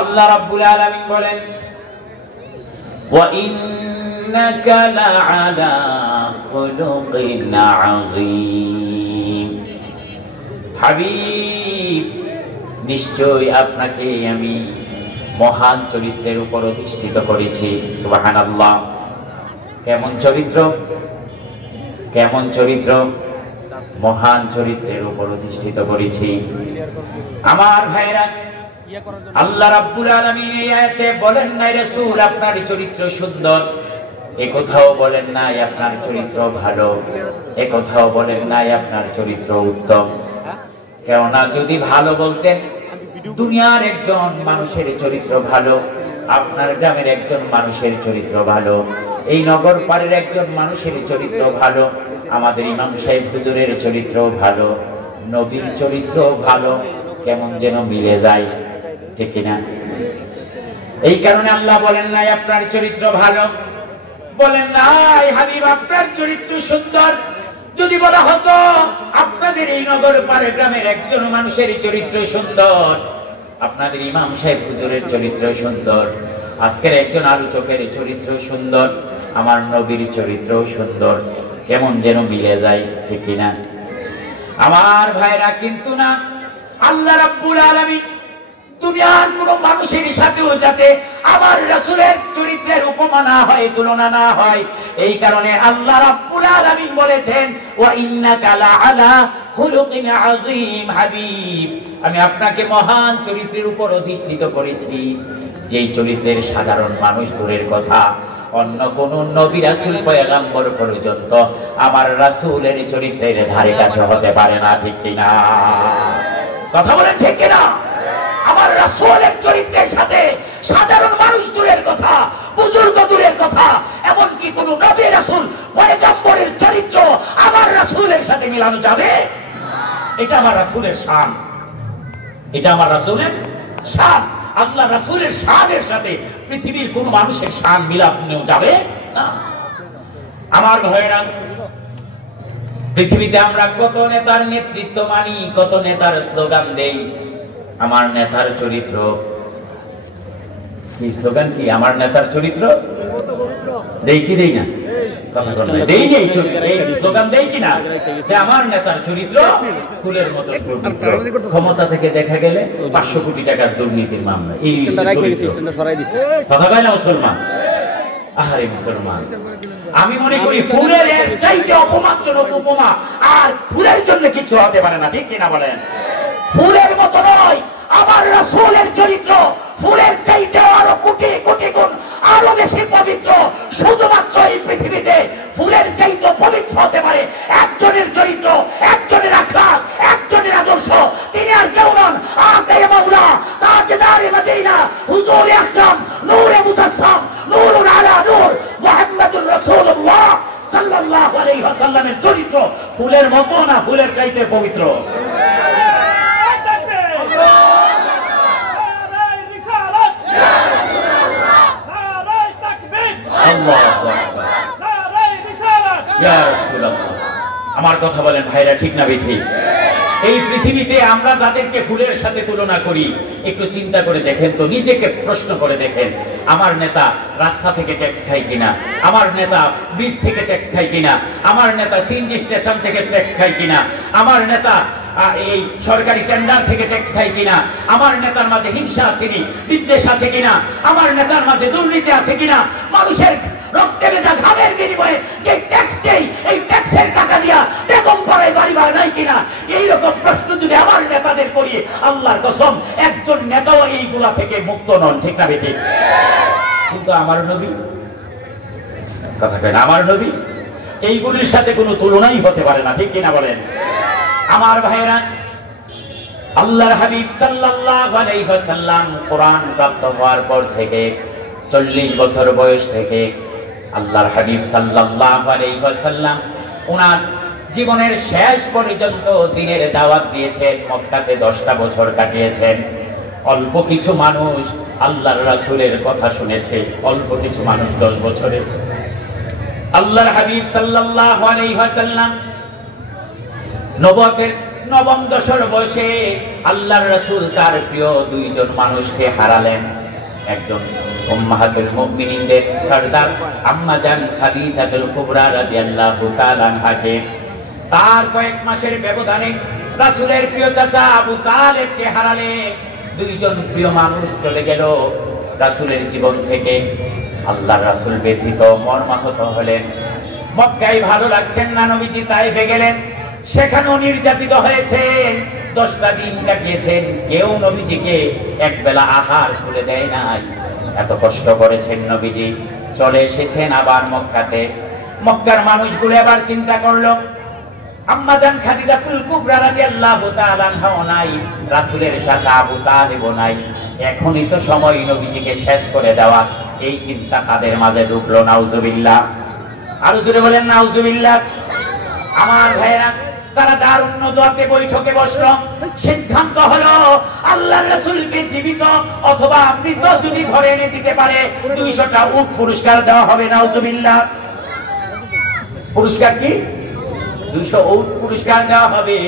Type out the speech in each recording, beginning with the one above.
আল্লাহ রাব্বুল আলামিন বলেন ওয়া ইন্নাকা লাআলা খুলুকিন আযীম। হাবিব, নিশ্চয় আপনাকে আমি মহান চরিত্রের উপর অধিষ্ঠিত করেছি। সুবহানাল্লাহ। কেমন চরিত্র? কেমন চরিত্র? মহান চরিত্রের উপর অধিষ্ঠিত করেছি। আমার ভাইরা, আল্লাহ রাব্বুল আলামিন এই আয়াতে বলেন নাই রাসূল আপনার চরিত্র সুন্দর, এ কথাও বলেন নাই আপনার চরিত্র ভালো, এ কথাও বলেন নাই আপনার চরিত্র উত্তম। কেননা যদি ভালো বলতেন, দুনিয়ার একজন মানুষের চরিত্র ভালো, আপনার গ্রামের একজন মানুষের চরিত্র ভালো, এই নগর পাড়ের একজন মানুষের চরিত্র ভালো, আমাদের ইমাম সাহেব হুজুরের চরিত্র ভালো, নবীর চরিত্র ভালো, কেমন যেন মিলে যায়, ঠিক কিনা? এই কারণে আল্লাহ বলেন নাই আপনার চরিত্র ভালো, বলেন নাই হাবিব আপনার চরিত্র সুন্দর। যদি বলা হতো আপনাদের এই নগর পাড়ের গ্রামের একজন মানুষের চরিত্র সুন্দর, আপনাদের ইমাম সাহেব হুজুরের চরিত্র সুন্দর, আজকের একজন আলোচকের চরিত্র সুন্দর, আমার নবীর চরিত্র সুন্দর, কেমন যেন মিলে যায়, ঠিক কিনা? আমার ভাইরা, কিন্তু না, আল্লাহ রাব্বুল আলামিন দুনিয়ার কোন মানুষের সাথেও যাতে আমার রাসূলের চরিত্রের উপমা না হয়, তুলনা না হয়, এই কারণে আল্লাহ রাব্বুল আলামিন বলেছেন ওয়া ইন্নাকা লাআলা খুলুকিন আযীম। হাবিব, আমি আপনাকে মহান চরিত্রের উপর অধিষ্ঠিত করেছি, যেই চরিত্রের সাধারণ মানুষ দূরের কথা, অন্য কোন নবী রাসূল পয়গম্বর পর্যন্ত আমার রাসূলের চরিত্রের ধারে কাছে হতে পারে না, ঠিক কিনা? কথা বলেন ঠিক কিনা? আমার রাসূলের চরিত্রের সাথে সাধারণ মানুষ দূরের কথা, বুজুর্গ দূরের কথা, এমনকি কোন নবী রাসূল পয়গম্বরের চরিত্র আমার রাসূলের সাথে মিলানো যাবে? এটা আমার রাসূলের শান, এটা আমার রাসূলের শান। আল্লাহ রাসূলের শানের সাথে পৃথিবীর কোন মানুষের শান মিলানো যাবে না। আমার ভাইরা, পৃথিবীতে আমরা কত নেতার নেতৃত্ব মানি, কত নেতার স্লোগান দেই, আমার নেতার চরিত্র কি? স্লোগান কি? আমার নেতার চরিত্র দেই কি দেই না? কথা বলেন, দেই যে এই স্লোগান দেই কি না যে আমার নেতার চরিত্র ফুলের মতো পবিত্র, ক্ষমতা থেকে দেখা গেলে 500 কোটি টাকার দুর্নীতির মামলা, এই কথা কয় না মুসলমান? আহারে মুসলমান, আমি মনে করি ফুলের এর চাইতে অপমানজনক উপমা আর ফুলের জন্য কিছু হতে পারে না, ঠিক কিনা বলেন? ফুলের মতো নয় আমার রাসূলের চরিত্র, ফুলের চাইতে আরো কোটি কোটি গুণ আরো বেশি পবিত্র। শুধুমাত্র এই পৃথিবীতে ফুলের চাইতে পবিত্র হতে পারে একজনের চরিত্র, একজনের আখলাক, একজনের আদর্শ। তিনি আর কেউ নন, আকায়ে মাওলা তাজদারে মদিনা হুজুর আকরাম নূরে মুতাসাম নূরুন আলা নূর মুহাম্মদুর রাসূলুল্লাহ সাল্লাল্লাহু আলাইহি ওয়াসাল্লামের চরিত্র ফুলের মতো না, ফুলের চাইতে পবিত্র। আমার কথা বলেন ভাইরা, ঠিক না বেঠিক? এই পৃথিবীতে আমরা যাদেরকে ফুলের সাথে তুলনা করি, একটু চিন্তা করে দেখেন তো, নিজেকে প্রশ্ন করে দেখেন, আমার নেতা রাস্তা থেকে ট্যাক্স খায় কিনা, আমার নেতা বীজ থেকে ট্যাক্স খায় কিনা, আমার নেতা সিএনজি স্টেশন থেকে ট্যাক্স খায় কিনা, আমার নেতা এই সরকারি টেন্ডার থেকে ট্যাক্স খায় কিনা, আমার নেতার মাঝে হিংসা আছে কি, বিদ্বেষ আছে কিনা, আমার নেতার মাঝে দুর্নীতি আছে কিনা, মানুষের রক্তে ভেজা ঘামের বিনিময়ে যে ট্যাক্স দেই, এই ট্যাক্সের টাকা দিয়া বেগম পাড়ায় বাড়ি ভাড়া নাই কিনা, এইরকম প্রশ্ন যদি আমার নেতাদের করি, আল্লাহর কসম একজন নেতাও এইগুলা থেকে মুক্ত নন, ঠিক না বেঠিক? কিন্তু আমার নবী, কথা কেন, আমার নবী এইগুলির সাথে কোনো তুলনাই হতে পারে না, ঠিক কিনা বলেন? আমার ভাইরা, আল্লাহর হাবিব সাল্লাল্লাহু আলাইহি ওয়াসাল্লাম কোরআন প্রাপ্ত হওয়ার পর থেকে 40 বছর বয়স থেকে আল্লাহর হাবিব সাল্লাল্লাহু আলাইহি ওয়াসাল্লাম ওনার জীবনের শেষ পর্যন্ত দ্বীনের দাওয়াত দিয়েছেন। মক্কাতে 10টা বছর কাটিয়েছেন। অল্প কিছু মানুষ আল্লাহর রাসূলের কথা শুনেছে, অল্প কিছু মানুষ 10 বছরে। আল্লাহর হাবিব সাল্লাল্লাহু আলাইহি ওয়াসাল্লাম নবুয়তের 9ম বছর বয়সে আল্লাহর রাসূল তার প্রিয় দুইজন মানুষকে হারালেন। একজন উম্মাহাতুল মুমিনিনদের সরদার আম্মা জান খাদিজাতুল কুবরা রাদিয়াল্লাহু তাআলা আনহাকে তার কয়েক মাসের ব্যবধানে রাসূলের প্রিয় চাচা আবু তালেবকে হারালেন। দুইজন প্রিয় মানুষ চলে গেল রাসূলের জীবন থেকে। আল্লাহর রাসূল ব্যথিত মর্মাহত হলেন। মক্কায় ভালো লাগছেন না, নবীজি তায়েফে গেলেন, সেখানেও নির্যাতিত হয়েছেন। 10টা দিন কাটিয়েছেন, কেউ নবীজিকে একবেলা আহার তুলে দেয় নাই। এত কষ্ট করেছেন নবীজি। চলে এসেছেন আবার মক্কাতে। মক্কার মানুষগুলো আবার চিন্তা করলো, আম্মা জান খাদিজাতুল কুবরা রাদিয়াল্লাহু তাআলা আনহাও নাই, রাসূলের চাচা আবু তালেবও নাই, এখনই তো সময় নবীজিকে শেষ করে দেওয়া। এই চিন্তা তাদের মাঝে ঢুকলো। নাউজুবিল্লাহ, আরো জোরে বলেন নাউজুবিল্লাহ। আমার ভাইরা, তারা দারুণ দোয়াতে বৈঠকে বসলো। সিদ্ধান্ত হলো আল্লাহর রাসূলকে জীবিত অথবা মৃত যদি ধরে এনে দিতে পারে 200টা উট পুরস্কার দেওয়া হবে। নাউজুবিল্লাহ। পুরস্কার কি? 200 উট পুরস্কার দেওয়া হবে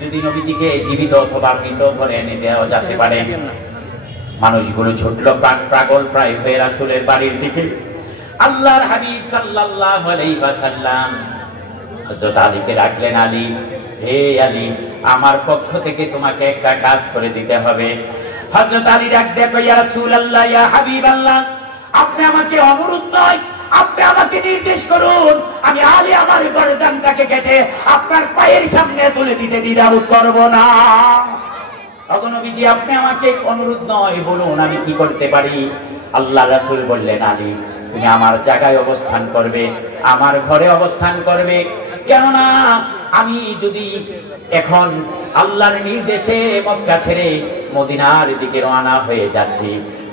যদি নবীজিকে জীবিত অথবা মৃত ধরে এনে দেওয়া যেতে পারে। মানুষগুলো ছুটলো পাগল প্রায় হয়ে রাসূলের বাড়ির দিকে। আল্লাহর হাবিব সাল্লাল্লাহু আলাইহি ওয়াসাল্লাম হযরত আলীকে ডাকলেন, আলী, হে আলী, আমার পক্ষ থেকে তোমাকে একটা কাজ করে দিতে হবে। হযরত আলী ডাক দিয়ে কয়, ইয়া রাসূলুল্লাহ, ইয়া হাবিবাল্লাহ, আপনি আমাকে অনুরোধ নয়, আপনি আমাকে নির্দেশ করুন। আমি আলী আমার গর্দানটাকে কেটে আপনার পায়ের সামনে তুলে দিতে দ্বিধাবোধ করব না। তখন নবীজি, আপনি আমাকে অনুরোধ নয়, বলুন আমি কি করতে পারি। আল্লাহ রাসূল বললেন, আলী, তুমি আমার জায়গায় অবস্থান করবে, আমার ঘরে অবস্থান করবে। কেননা আমি যদি এখন আল্লাহর নির্দেশে মক্কা ছেড়ে মদিনার দিকে রওনা হয়ে যাচ্ছি,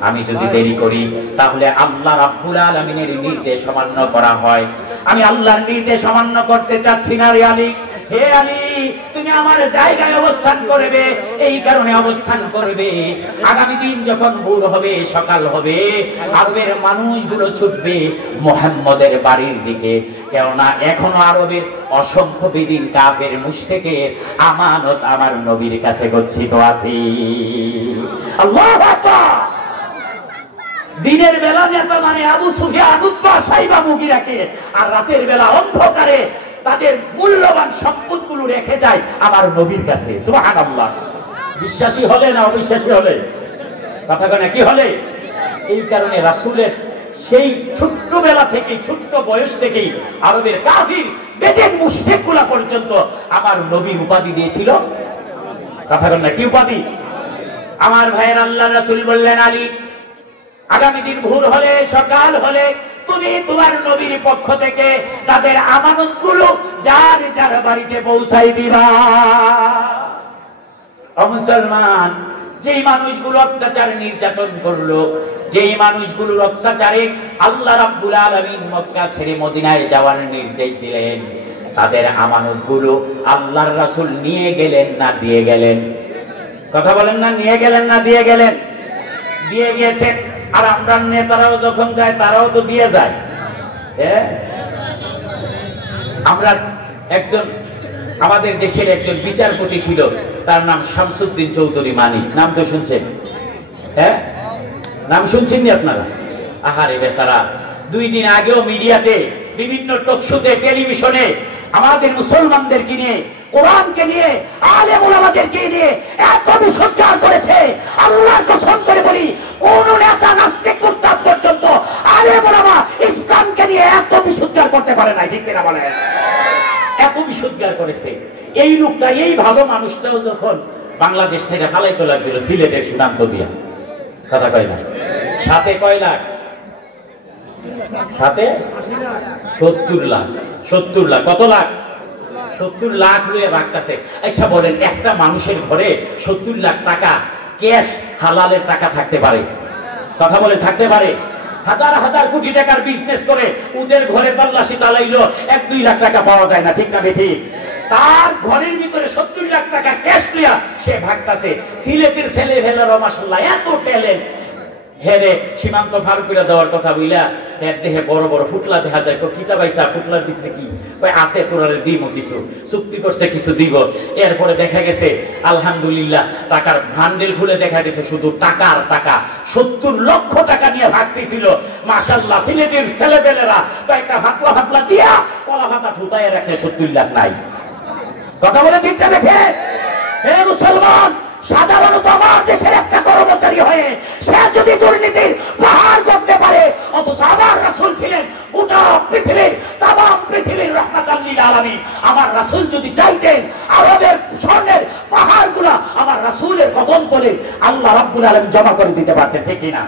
আমি যদি দেরি করি তাহলে আল্লাহ রাব্বুল আলামিনের নির্দেশ অমান্য করা হয়। আমি আল্লাহর নির্দেশ অমান্য করতে চাচ্ছি না রে আলী। হে আলী, তুমি আমার জায়গায় অবস্থান করবে, এই কারণে অবস্থান করবে। আগামী দিন যখন ভোর হবে, সকাল হবে, আরবের মানুষগুলো ছুটবে মুহাম্মদের বাড়ির দিকে। কেননা এখনো আরবের অসংখ্য বেদিন কাফের মুশরিকের আমানত আমার নবীর কাছে গচ্ছিত আছে। আল্লাহু আকবার। দিনের বেলা নেতা মানে আবু সুফিয়ান, উতবা, সাইবা, মুগিরাকে, আর রাতের বেলা অন্ধকারে তাদের মূল্যবান সম্পদগুলো রেখে যায় আমার নবীর কাছে। সুবহানাল্লাহ। বিশ্বাসী হলে না অবিশ্বাসী হলে? কথা কয় না কি হলে? এই কারণে রাসূলের সেই ছোট্টবেলা থেকে, ছোট্ট বয়স থেকেই আরবের কাফির বেদিন মুশরিকগুলা পর্যন্ত আমার নবীর উপাধি দিয়েছিল। কথা কয় না কি উপাধি? আমার ভাইয়ের, আল্লাহ রাসূল বললেন, আলী, আগামী দিন ভোর হলে, সকাল হলে তুমি তোমার নবীর পক্ষ থেকে তাদের আমানতগুলো যার যার বাড়িতে পৌঁছাই দিবা। ও মুসলমান, যেই মানুষগুলো অত্যাচার নির্যাতন করলো, যেই মানুষগুলোর অত্যাচারে আল্লাহ রাব্বুল আলামিন মক্কা ছেড়ে মদিনায় যাওয়ার নির্দেশ দিলেন, তাদের আমানতগুলো আল্লাহর রাসূল নিয়ে গেলেন না দিয়ে গেলেন? কথা বলেন না, নিয়ে গেলেন না দিয়ে গেলেন? দিয়ে গিয়েছেন। আর আমরা নেতারাও যখন যায় তারাও তো দিয়ে যায়। আমরা একজন, আমাদের দেশের একজন বিচারপতি ছিল, তার নাম শামসুদ্দিন চৌধুরী মানিক। নাম তো শুনছেন? হ্যাঁ, নাম শুনছেন নি আপনারা? আহারে বেচারা, 2 দিন আগেও মিডিয়াতে, বিভিন্ন টকশোতে, টেলিভিশনে আমাদের মুসলমানদেরকে নিয়ে, কোরআনকে নিয়ে, আলেম ওলামাদেরকে নিয়ে এত বিসর্জন করেছে। আল্লাহর কসম করে বলি, কোন নেতা, নাস্তিক, মুরতাদ পর্যন্ত আলেম ওলামা ইসলামকে নিয়ে এত বিসর্জন করতে পারে না। ঠিক কিনা বলেন? এত বিসর্জন করেছে। এই লোকটা, এই ভালো মানুষটাও যখন বাংলাদেশ থেকে হালাই তোলা ছিল সিলেটের সীমান্ত দিয়া, কথা কয় না, সাথে কয় লাখ? সাথে 70 লাখ। 70 লাখ। কত লাখ? 70 লাখ লুয়ে রাখতেছে। আচ্ছা বলেন, একটা মানুষের ঘরে 70 লাখ টাকা ক্যাশ হালালের টাকা থাকতে পারে? কথা বলে থাকতে পারে? হাজার হাজার কোটি টাকার বিজনেস করে ওদের ঘরে তল্লাশি চালাইলো, 1-2 লাখ টাকা পাওয়া যায় না। ঠিক না বেঠিক? তার ঘরের ভিতরে 70 লাখ টাকা ক্যাশ লিয়া সে ভাগতাছে। সিলেটের ছেলে ভেলারও মাশাআল্লাহ এত ট্যালেন্ট, হেরে সীমান্ত পার করে দেওয়ার কথা বইলা এর দেহে বড় বড় ফুটলা দেখা যায়। কিতা পাইছা ফুটলার দিতে কি আছে, তোরারে দিব কিছু, চুক্তি করছে কিছু দিব। এরপরে দেখা গেছে আলহামদুলিল্লাহ টাকার ভান্ডেল খুলে দেখা গেছে শুধু টাকার টাকা, 70 লক্ষ টাকা নিয়ে ভাগতেছিল। মাশাআল্লাহ সিলেটের ছেলেপেলেরা কয়েকটা ভাতলা ভাতলা দিয়া কলা ভাতা ফুটাইয়া রাখে, 70 লাখ নাই। কথা বলে ঠিকটা দেখে হে মুসলমান, সাধারণত আমার দেশের একটা কর্মচারী হয়ে সে যদি দুর্নীতির পাহাড় করতে পারে, অথচ আমার রাসূল ছিলেন গোটা পৃথিবীর তামাম পৃথিবীর রাহমাতাল লিল আলামিন। আমার রাসূল যদি চাইতেন আরবের স্বর্ণের পাহাড়গুলা আমার রাসূলের কদম তলে আল্লাহ রাব্বুল আলামিন জমা করে দিতে পারতেন, ঠিক কিনা?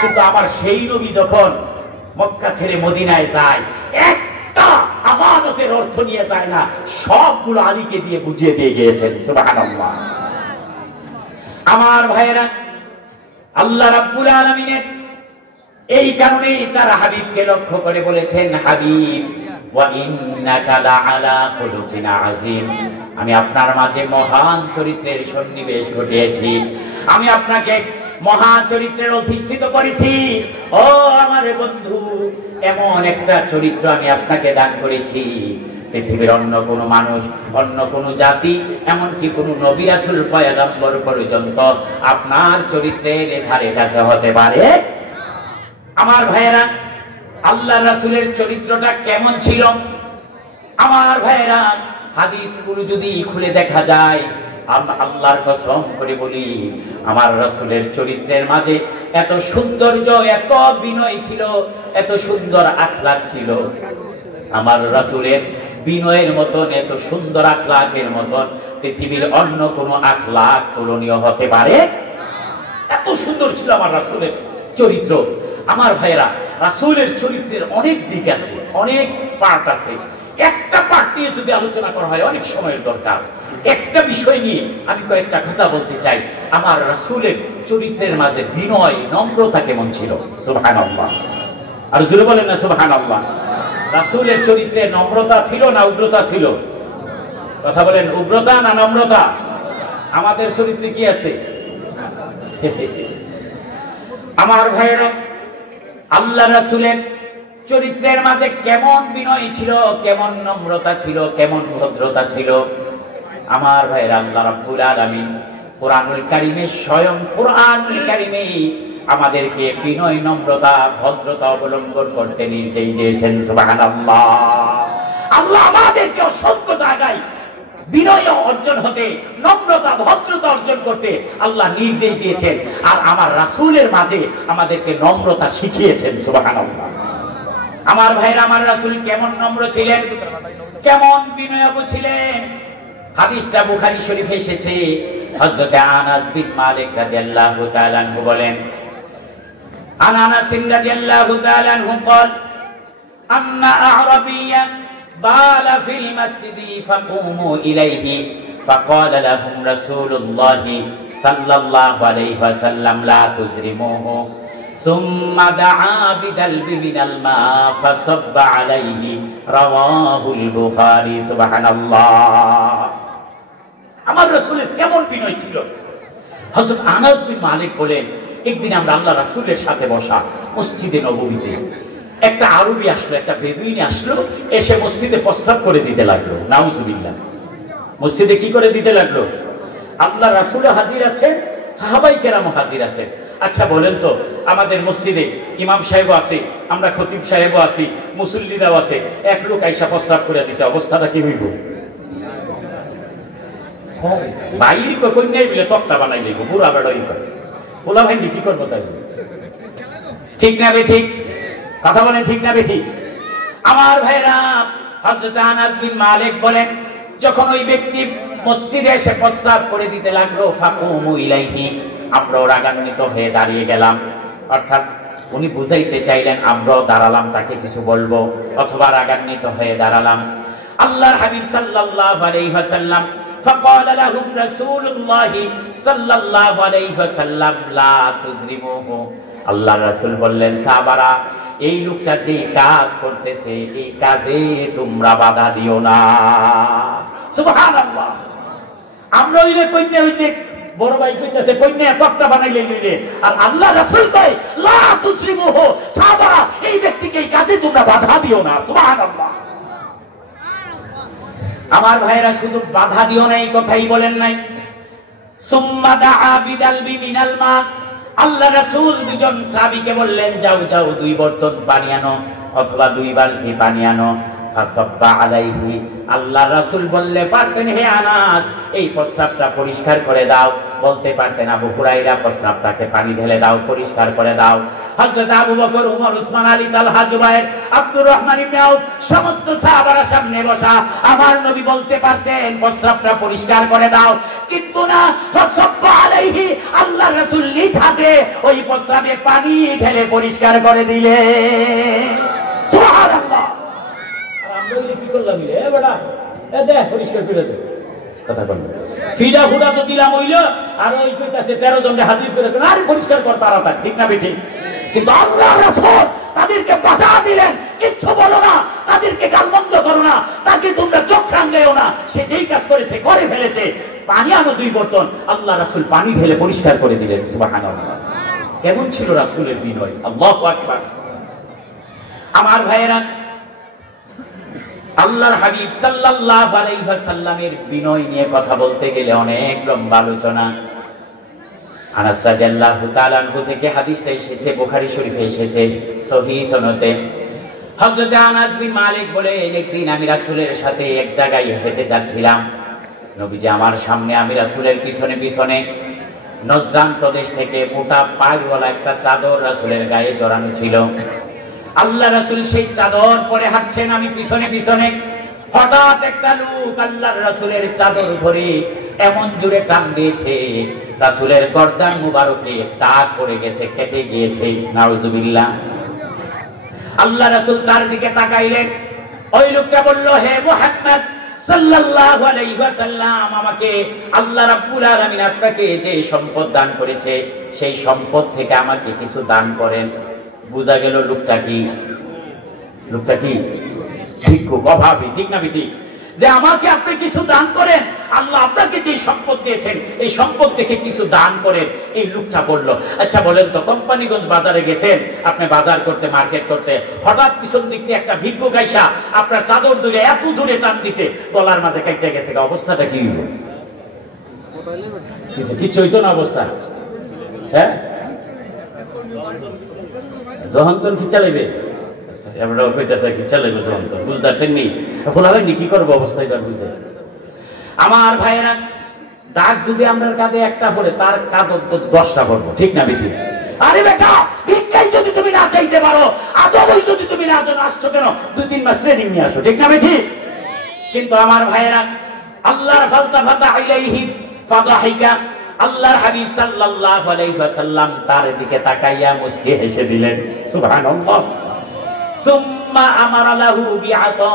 কিন্তু আমার সেই নবী যখন মক্কা ছেড়ে মদিনায় যায়, একটা আমানতের অর্থ নিয়ে যায় না, সবগুলো আলীকে দিয়ে বুঝিয়ে দিয়ে গিয়েছেন। সুবহানাল্লাহ। আমার ভাইয়েরা, আল্লাহ রাব্বুল আলামিনের এই কারণেই তার হাবিবকে লক্ষ্য করে বলেছেন, হাবিব ওয়া ইন্নাকা লাআলা খুলুকিন আযীম, আমি আপনার মাঝে মহান চরিত্রের সন্নিবেশ ঘটিয়েছি, আমি আপনাকে মহান চরিত্রের অধিষ্ঠিত করেছি। ও আমার বন্ধু, এমন একটা চরিত্র আমি আপনাকে দান করেছি, পৃথিবীর অন্য কোন মানুষ, অন্য কোন জাতি, এমনকি কোন নবী রাসূল পয়গম্বর পর্যন্ত আপনার চরিত্রের ধারে কাছে হতে পারে। আমার ভাইয়েরা, আল্লাহ রাসূলের চরিত্রটা কেমন ছিল? আমার ভাইয়েরা, হাদিসগুলো যদি খুলে দেখা যায়, আল্লাহর কসম করে বলি, আমার রাসূলের চরিত্রের মাঝে এত সৌন্দর্য, এত বিনয় ছিল, এত সুন্দর আখলাক ছিল। আমার রাসূলের বিনয়ের মতন, এত সুন্দর আখলাকের মতন পৃথিবীর অন্য কোন আখলাক তুলনীয় হতে পারে? এত সুন্দর ছিল আমার রাসূলের চরিত্র। আমার ভাইয়েরা, রাসূলের চরিত্রের অনেক দিক আছে, অনেক পার্ট আছে। একটা পার্ট নিয়ে যদি আলোচনা করা হয় অনেক সময়ের দরকার। একটা বিষয় নিয়ে আমি কয়েকটা কথা বলতে চাই। আমার রাসূলের চরিত্রের মাঝে বিনয়, নম্রতা কেমন ছিল? সুবহানাল্লাহ। আর জোরে বলেন না সুবহানাল্লাহ। রাসূলের চরিত্রে নম্রতা ছিল না উগ্রতা ছিল? কথা বলেন, উগ্রতা না নম্রতা? আমাদের চরিত্রে কি আছে? আমার ভাইয়েরা, আল্লাহ রাসূলের চরিত্রের মাঝে কেমন বিনয় ছিল, কেমন নম্রতা ছিল, কেমন ভদ্রতা ছিল। আমার ভাইয়েরা, আল্লাহ রাব্বুল আলামিন কোরআনুল কারীমে, স্বয়ং কোরআনুল কারীমে আমাদেরকে বিনয়, নম্রতা, ভদ্রতা অবলম্বন করতে নির্দেশ দিয়েছেন। সুবহানাল্লাহ। আল্লাহ আমাদেরকে অসংখ্য জায়গায় বিনয় অর্জন হতে, নম্রতা, ভদ্রতা অর্জন করতে আল্লাহ নির্দেশ দিয়েছেন। আর আমার রাসূলের মাঝে আমাদেরকে নম্রতা শিখিয়েছেন। সুবহানাল্লাহ। আমার ভাইরা, আমার রাসূল কেমন নম্র ছিলেন, কেমন বিনয়ী ছিলেন? হাদিসটা বুখারী শরীফে এসেছে। হযরত আনাস বিন মালিক রাদিয়াল্লাহু তাআলা আনহু বলেন, আন আনাস রাদিয়াল্লাহু তাআলা আনহু قال আন্না আ'রাবিয়্যান বালা ফিল মাসজিদি ফাকুমু ইলাইহি ফাকালা লাহুম রাসূলুল্লাহ সাল্লাল্লাহু আলাইহি ওয়াসাল্লাম লা তুজরিমুহু সুম্মা দাআ বিদালবি মিনাল মা ফাসাব্বা আলাইহি রাওয়াহুল বুখারী। সুবহানাল্লাহ। আমার রাসূলের কেমন বিনয় ছিল! হযরত আনাস বিন মালিক বলেন, একদিন আমরা আল্লাহ রাসূলের সাথে বসা মসজিদে নববীতে, একটা আরবি আসলো, একটা বেদুইন আসলো, এসে মসজিদে প্রস্রাব করে দিতে লাগলো। নাউজুবিল্লাহ। মসজিদে কি করে দিতে লাগলো? আল্লাহ রাসূল হাজির আছেন, সাহাবায়ে কেরাম হাজির আছেন। আচ্ছা বলেন তো, আমাদের মসজিদে ইমাম সাহেবও আছে, আমরা খতিব সাহেবও আছি, মুসল্লিরাও আছে, এক লোক আইসা প্রস্রাব করে দিছে, অবস্থাটা কি হইব? বাইরে কন্যাই বলে তক্তা বানাই লিখবো, বুড়া বেড়াই করে বলা ভাই কি করবো? তাই ঠিক না বে ঠিক? কথা বলেন, ঠিক না বে ঠিক? আমার ভাইরা, হযরত আনাস বিন মালিক বলেন, যখন ওই ব্যক্তি মসজিদে এসে প্রস্রাব করে দিতে লাগলো, ফাকুমু ইলাইহি, আমরাও রাগান্বিত হয়ে দাঁড়িয়ে গেলাম। অর্থাৎ উনি বুঝাইতে চাইলেন আমরাও দাঁড়ালাম, তাকে কিছু বলবো, অথবা রাগান্বিত হয়ে দাঁড়ালাম। আল্লাহর হাবিব সাল্লাল্লাহু আলাইহি ওয়াসাল্লাম ফাকালা লাহুম রাসূলুল্লাহ সাল্লাল্লাহু আলাইহি ওয়াসাল্লাম লা তুজরিমুহু, আল্লাহর রাসূল বললেন, সাহাবারা, এই লোকটা যে কাজ করতেছে এই কাজে তোমরা বাধা দিও না। সুবহানাল্লাহ। আমরা ওইলে কইতে হইতে বড় ভাই কইতাছে কইনে তক্তা বানাইলে লইলে, আর আল্লাহ রাসূল কয় লা তুসরিমুহু সাহাবা, এই ব্যক্তিকে এই কাজে তোমরা বাধা দিও না। সুবহানাল্লাহ। আমার ভাইরা শুধু বাধা দিও না এই কথাই বলেন নাই, সুম্মা দাআ বিদালবি মিনাল মা, আল্লাহ রাসূল দুজন সাহাবীকে বললেন যাও যাও 2 বর্তন পানি আনো অথবা 2 বালতি পানি আনো। ফাসাব্বা আলাইহি, আল্লাহ রাসূল বললে পারতেন হে আনাস এই প্রস্রাবটা পরিষ্কার করে দাও, বলতে পারতেন আবু হুরায়রা প্রস্রাবটাকে পানি ঢেলে দাও, পরিষ্কার করে দাও। হযরত আবু বকর, উমর, উসমান, আলী, তালহা, জুবায়ের, আব্দুর রহমান ইবনে আউফ সমস্ত সাহাবারা সামনে বসা, আমার নবী বলতে পারতেন প্রস্রাবটা পরিষ্কার করে দাও, কিন্তু না, ফাসাব্বা আলাইহি, আল্লাহ রাসূল নিজ হাতে ওই প্রস্রাবে পানি ঢেলে পরিষ্কার করে দিলেন। সুবহানাল্লাহ। কি করলাম এ বেটা, এ দে পরিষ্কার করে দে, কথা বল ফিডা ফুডা তো দিলাম হইল, আর ওই কইতাছে 13 জনকে হাজির করে দেন, আর পরিষ্কার কর তাড়াতাড়ি, ঠিক না বেঠিক? কিন্তু আল্লাহ রাসূল তাদেরকে বাধা দিলেন, কিচ্ছু বলো না, তাদেরকে গালমন্দ করো না, তাকে তোমরা চোখ রাঙলেও না, সে যেই কাজ করেছে করে ফেলেছে। পানি আনো 2 বর্তন, আল্লাহ রাসূল পানি ঢেলে পরিষ্কার করে দিলেন। সুবহানাল্লাহ। কেমন ছিল রাসূলের বিনয়, আল্লাহু আকবার। আমার ভাইয়েরা, আল্লাহর হাবিব সাল্লাল্লাহু আলাইহি ওয়াসাল্লামের বিনয় নিয়ে কথা বলতে গেলে অনেক লম্বা আলোচনা। আনাস রাদিয়াল্লাহু তাআলা আনহু থেকে হাদিসটা এসেছে, বুখারী শরীফে এসেছে, সহিহ সনদে। হযরত আনাস বিন মালিক বলে একদিন আমি রাসূলের সাথে এক জায়গায় হেঁটে যাচ্ছিলাম, নবীজি আমার সামনে, আমি রাসূলের পিছনে পিছনে। নজরান প্রদেশ থেকে মোটা পাড়ওয়ালা একটা চাদর রাসূলের গায়ে জড়ানো ছিল। আল্লাহ রাসূল সেই চাদর পরে হাঁটছেন, আমি পিছনে পিছনে। হঠাৎ একটা লোক আল্লাহর রাসূলের চাদর ধরে এমন জোরে টান দিয়েছে, রাসূলের গর্দান মুবারকে দাগ পড়ে গেছে, কেটে গিয়েছে। নাউজুবিল্লাহ। আল্লাহ রাসূল তার দিকে তাকাইলেন, ওই লোকটা বলল হে মুহাম্মদ সাল্লাল্লাহু আলাইহি ওয়াসাল্লাম, আমাকে আল্লাহ রাব্বুল আলামিন আপনাকে যে সম্পদ দান করেছে সেই সম্পদ থেকে আমাকে কিছু দান করেন। বুঝা গেল লোকটা কি ভিক্ষুক, অভাবী, ঠিক না বেটি? যে আমাকে আপনি কিছু দান করেন, আল্লাহ আপনাকে যে সম্পদ দিয়েছেন এই সম্পদ থেকে কিছু দান করেন। এই লোকটা বলল আচ্ছা বলেন তো, কোম্পানিগঞ্জ বাজারে গেছেন আপনি বাজার করতে, মার্কেট করতে, হঠাৎ পিছন দিক থেকে একটা ভিক্ষুক আইসা আপনার চাদর ধরে এত দূরে টান দিছে, গলার মাঝে কেটে গেছে, অবস্থাটা কি হইল? কিছু হইতো না অবস্থা? হ্যাঁ, জহন্তন কি চালাইবে? আমার ভাইয়েরা, দাগ যদি আমরা কাঁধে একটা পড়ে তার কাঁধ 10টা পড়বো, ঠিক না বেটি? আরে বেটা, ভিক্ষাই যদি তুমি না চাইতে পারো, আদবই যদি তুমি না জানো, আসছো কেন? 2-3 মাস ট্রেনিং নিয়ে আসো, ঠিক না বেটি? কিন্তু আমার ভাইয়েরা, আল্লাহর ফালতাফাতা ইলাইহি ফাদাহিকা, আল্লাহর হাবিব সাল্লাল্লাহু আলাইহি ওয়াসাল্লাম তার দিকে তাকাইয়া মুস্কি হেসে দিলেন। সুবহানাল্লাহ। সুম্মা আমারা লাহু বিআতা,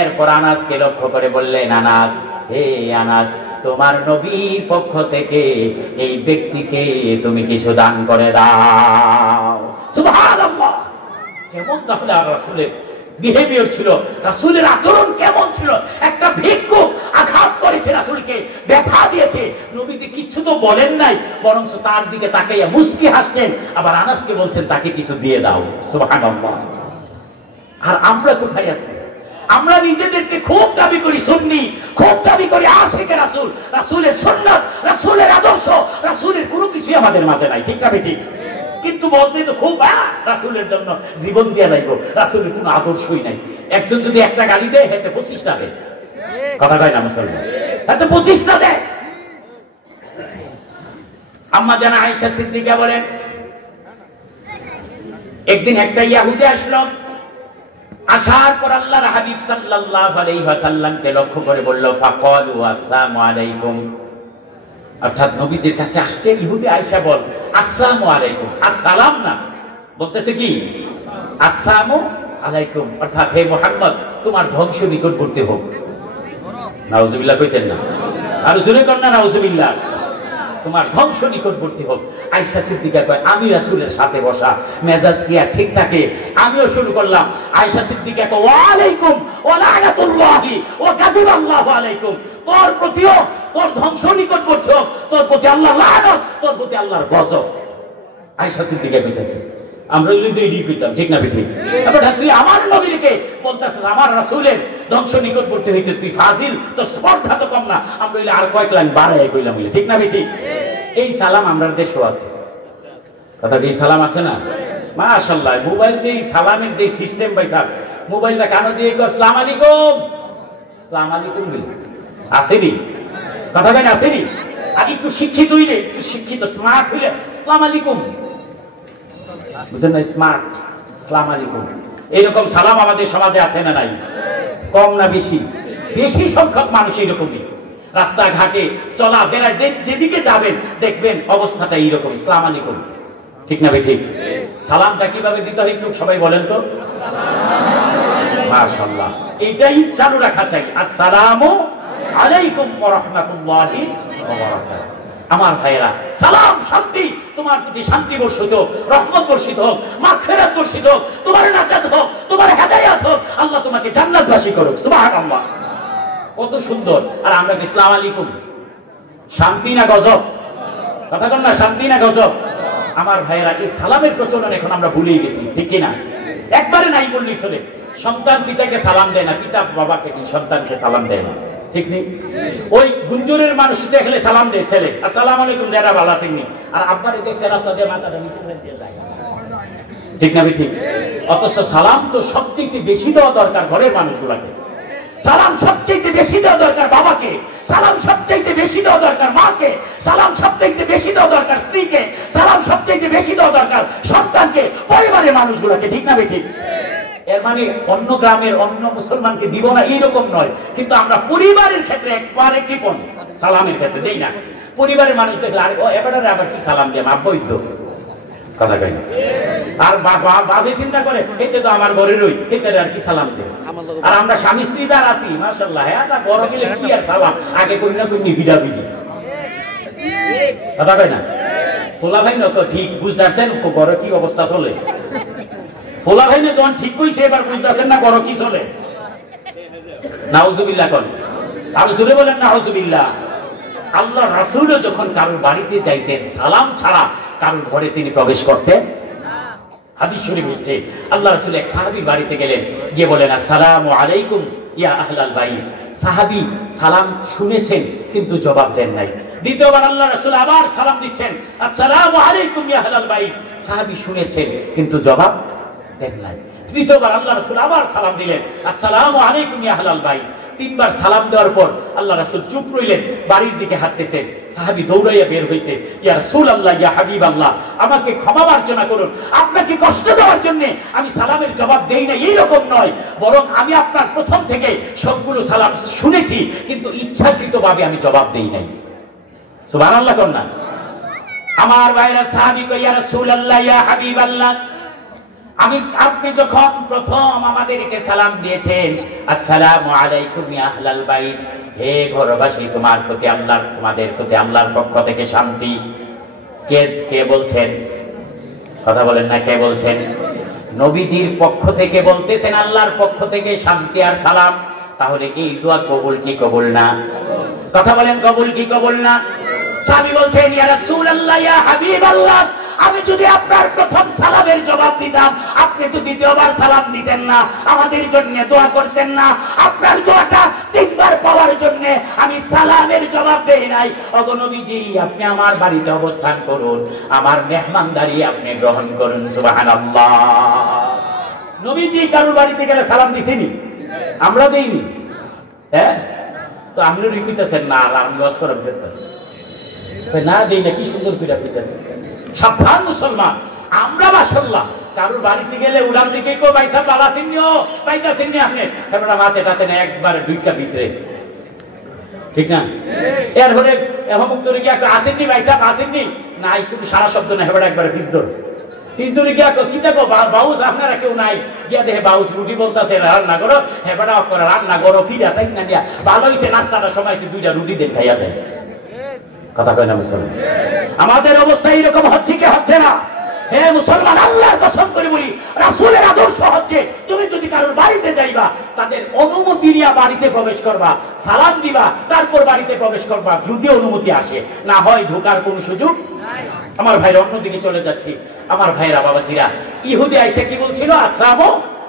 এরপর আনাসকে লক্ষ্য করে বললেন, আনাস, হে আনাস, তোমার নবীর পক্ষ থেকে এই ব্যক্তিকে তুমি কিছু দান করে দাও। সুবহানাল্লাহ। কেমন তাহলে আর রাসূলের বিহেভিয়ার ছিল, রাসূলের আচরণ কেমন ছিল? একটা ভিক্ষুক আঘাত করেছে রাসূলকে, ব্যথা দিয়েছে, নবীজি কিছু তো বলেন নাই, বরং তার দিকে তাকাইয়া মুস্কি হাসছেন, আবার আনাসকে বলছেন তাকে কিছু দিয়ে দাও। সুবহানাল্লাহ। আর আমরা কোথায় আছি? আমরা নিজেদেরকে খুব দাবি করি সুন্নি, খুব দাবি করি আশিকে রাসূল, রাসূলের সুন্নাত, রাসূলের আদর্শ, রাসূলের কোনো কিছুই আমাদের মাঝে নাই, ঠিক না ঠিক? কিন্তু বলতে তো খুব রাসূলের জন্য জীবন দিয়ে লাগবো, রাসূলের কোনো আদর্শই নাই। একজন যদি একটা গালি দেয় হেতে 25টা দেয়, কথা কয় না মুসলমান? হেতে 25টা দেয়। আম্মা জানা আয়েশা সিদ্দিকা বলেন, একদিন একটা ইহুদি আসলো, আসার পর আল্লাহর হাবিব সাল্লাল্লাহু আলাইহি ওয়াসাল্লামকে লক্ষ্য করে বলল, ফাকালু আসসালামু আলাইকুম, অর্থাৎ নবীজির কাছে আসছে ইহুদি, আয়েশা বল আসসালামু আলাইকুম, আসসালাম না, বলতেছে কি আসসালামু আলাইকুম, অর্থাৎ হে মুহাম্মদ তোমার ধ্বংস নিকটবর্তী হোক। নাউজুবিল্লাহ কইতেন না? আর জোরে কর না নাউজুবিল্লাহ। তোমার ধ্বংস নিকটবর্তী হোক। আয়েশা সিদ্দিকা কয়, আমি রাসূলের সাথে বসা, মেজাজ কি আর ঠিক থাকে? আমিও শুরু করলাম। আয়েশা সিদ্দিকা কয়, ওয়া আলাইকুম ওয়া লানাতুল্লাহি ওয়া গাযিবাল্লাহু আলাইকুম, তোর প্রতিও তোর ধ্বংস নিকটবর্তী হোক, তোর প্রতি আল্লাহ লানত, তোর প্রতি আল্লাহর গজব। আয়েশা সিদ্দিকা কইতেছে, আমরা যদি এডি কইতাম, ঠিক না ঠিক? এবার তুই আমার নবীকে বলতাছিস আমার রাসূলের ধ্বংস নিকটবর্তী হইতে তুই ফাজিল, তো স্পর্ধা তো কম না। আমরা হইলে আর কয়েক লাইন বাড়াই কইলাম, ঠিক না ঠিক? এই সালাম আমরা দেশও আছে, কথা কি সালাম আছে না? মাশাআল্লাহ, মোবাইল যে সালামের যে সিস্টেম পাইছা, মোবাইলটা কানে দিয়ে কই আসসালামু আলাইকুম, আসসালামু আলাইকুম বলি আসেনি, কথা কেন আসেনি? আর একটু শিক্ষিত হইলে, একটু শিক্ষিত স্মার্ট হইলে আসসালামু আলাইকুম, বুঝছেন না? স্মার্ট আসসালামু আলাইকুম, এরকম সালাম আমাদের সমাজে আছে না নাই? কম না বেশি? বেশি সংখ্যক মানুষ এইরকমই। রাস্তাঘাটে চলা বেড়ায় যেদিকে যাবেন দেখবেন অবস্থাটা এইরকম, আসসালামু আলাইকুম, ঠিক না ঠিক? সালামটা কিভাবে দিতে হয় একটু সবাই বলেন তো। মাশাআল্লাহ, এইটাই চালু রাখা চাই। আসসালামু আলাইকুম ওয়া রাহমাতুল্লাহি ওয়া বারাকাতুহু। আমার ভাইরা, সালাম শান্তি, তোমার প্রতি শান্তি বর্ষিত হোক, রহমত বর্ষিত হোক, মাগফিরাত বর্ষিত হোক, তোমার নাজাত হোক, তোমার হেদায়েত হোক, আল্লাহ তোমাকে জান্নাতবাসী করুক। সুবহানাল্লাহ, কত সুন্দর। আর আমরা আসসালামু আলাইকুম, শান্তি না গজব? কথা বল না, শান্তি না গজব? আমার ভাইয়েরা, এই সালামের প্রচলন এখন আমরা ভুলেই গেছি, ঠিক কিনা? একবারে নাই বললেই চলে। সন্তান পিতাকে সালাম দেয় না, পিতা বাবাকে সন্তানকে সালাম দেয় না, ঠিক নেই? ওই গুঞ্জরের মানুষ দেখলে সালাম দেয় ছেলে, আসসালামু আলাইকুম, যারা ভালো আছেন, আর আব্বারে দেখছে রাস্তা দিয়ে মাথাটা নিচে দিয়ে যায়, ঠিক না ঠিক? অথচ সালাম তো সবচেয়ে বেশি দেওয়া দরকার ঘরের মানুষগুলাকে, সালাম সবচেয়ে বেশি দেওয়া দরকার বাবাকে, সালাম সবচেয়ে বেশি দেওয়া দরকার মাকে, সালাম সবচেয়ে বেশি দেওয়া দরকার স্ত্রীকে, সালাম সবচেয়ে বেশি দেওয়া দরকার সন্তানকে, পরিবারের মানুষগুলোকে, ঠিক না ঠিক? এর মানে অন্য গ্রামের অন্য মুসলমানকে দিব না এইরকম নয়, কিন্তু আমরা পরিবারের ক্ষেত্রে একবারে কি কোন সালামের ক্ষেত্রে দেই না। পরিবারের মানুষ দেখলে আরে ও এবারে আবার কি সালাম দিয়ে আব্বইদ কথা কই, আর বাবা চিন্তা করে এতে তো আমার ঘরে রই, এতে আর কি সালাম দেয়। আর আমরা স্বামী স্ত্রী যারা আছি মাশাআল্লাহ, হ্যাঁ তা বড় গেলে কি আর সালাম, আগে কই না কই বিদা বিদি, কথা কই না? পোলা ভাই না তো ঠিক বুঝতেছেন বড় কি অবস্থা চলে, পোলা ভাই না যখন ঠিক কইছে এবার বুঝতেছেন না বড় কি চলে। নাউজুবিল্লাহ কোন, আর জোরে বলেন নাউজুবিল্লাহ। আল্লাহ রাসূলও যখন কারোর বাড়িতে যাইতেন সালাম ছাড়া কারোর ঘরে তিনি প্রবেশ করতেন না। হাদিস শরীফ হচ্ছে আল্লাহ রাসূল এক সাহাবীর বাড়িতে গেলেন, গিয়ে বলেন আসসালামু আলাইকুম ইয়া আহলাল বাইত। সাহাবী সালাম শুনেছেন কিন্তু জবাব দেন নাই। দ্বিতীয়বার আল্লাহ রাসূল আবার সালাম দিচ্ছেন, আসসালামু আলাইকুম ইয়া আহলাল বাইত। সাহাবী শুনেছেন কিন্তু জবাব দেন নাই। তৃতীয়বার আল্লাহ রাসূল আবার সালাম দিলেন, আসসালামু আলাইকুম ইয়া আহলাল বাইত। তিনবার সালাম দেওয়ার পর আল্লাহ রাসূল চুপ রইলেন, বাড়ির দিকে হাঁটতেছেন। সাহাবী দৌড়াইয়া বের হইছে, ইয়া রাসূলুল্লাহ ইয়া হাবিবাল্লাহ, আমাকে ক্ষমা প্রার্থনা করুন, আপনাকে কষ্ট দেওয়ার জন্য আমি সালামের জবাব দেই না এইরকম নয়, বরং আমি আপনার প্রথম থেকে সবগুলো সালাম শুনেছি কিন্তু ইচ্ছাকৃতভাবে আমি জবাব দেই নাই। সুবহানাল্লাহ কোন না? আমার ভাইরা সাহাবী কই, ইয়া রাসূলুল্লাহ ইয়া হাবিবাল্লাহ, আপনি যখন প্রথম আমাদেরকে সালাম দিয়েছেন আসসালামু আলাইকুম ইয়া আহলাল বাইত, হে ঘরবাসী তোমার প্রতি আল্লাহর, তোমাদের প্রতি আল্লাহর পক্ষ থেকে শান্তি। কে কে বলছেন? কথা বলেন না, কে বলছেন? নবীজির পক্ষ থেকে বলতেছেন, আল্লাহর পক্ষ থেকে শান্তি আর সালাম। তাহলে এই দোয়া কবুল কি কবুল না? কথা বলেন, কবুল কি কবুল না? সাহাবী বলছেন, ইয়া রাসূলুল্লাহ ইয়া হাবিবাল্লাহ, আমি যদি আপনার প্রথম সালামের জবাব দিতাম, আপনি তো দ্বিতীয়বার সালাম দিতেন না, আমাদের জন্য দোয়া করতেন না। আপনার দোয়াটা তিনবার পাওয়ার জন্য আমি সালামের জবাব দেই নাই। ওগো নবীজি, আপনি আমার বাড়িতে অবস্থান করুন, আমার মেহমানদারি আপনি গ্রহণ করুন। সুবহানাল্লাহ। নবীজি কারোর বাড়িতে গেলে সালাম দিছেনি? আমরা দেইনি, হ্যাঁ? তো আপনি রিপিটেছেন না, আর আমি ওয়াজ করা না দেই না, কি সুন্দর করে কইতেছেন। সাবধান মুসলমান, আমরা মাশাআল্লাহ কারোর বাড়িতে গেলে উড়ান দিকে কো ভাই সাহেব বালা চিনিও পাইতা চিনি আপনি, আমরা মাতে তাতে না একবারে দুইটা ভিতরে, ঠিক না? এরপরে এহমুক ধরে কি একটা আসেননি ভাই সাহেব, আসেননি না, একটু সারা শব্দ না, হেবারে একবারে ফিজদর ফিজদরি গিয়া কি দেখো বাউস আপনারা কেউ নাই, গিয়া দেখে বাউস রুটি বলতাছে রান্না করো, হেবাটা করে রান্না করো, ফিরা তাই না দিয়া ভালো হইছে, নাস্তাটা সময় দুইটা রুটি দেন খাইয়া দেয়। কথা কয় না মুসলমান? আমাদের অবস্থা এরকম হচ্ছে কি হচ্ছে না? হে মুসলমান, আল্লাহর কসম করে বলি, রাসূলের আদর্শ হচ্ছে তুমি যদি কারোর বাড়িতে যাইবা তাদের অনুমতি নিয়ে বাড়িতে প্রবেশ করবা, সালাম দিবা, তারপর বাড়িতে প্রবেশ করবা, যদি অনুমতি আসে, না হয় ঢোকার কোনো সুযোগ নাই। আমার ভাইরা অন্যদিকে চলে যাচ্ছি। আমার ভাইরা বাবাজিরা, ইহুদি আয়েশা কি বলছিল? আসসালামু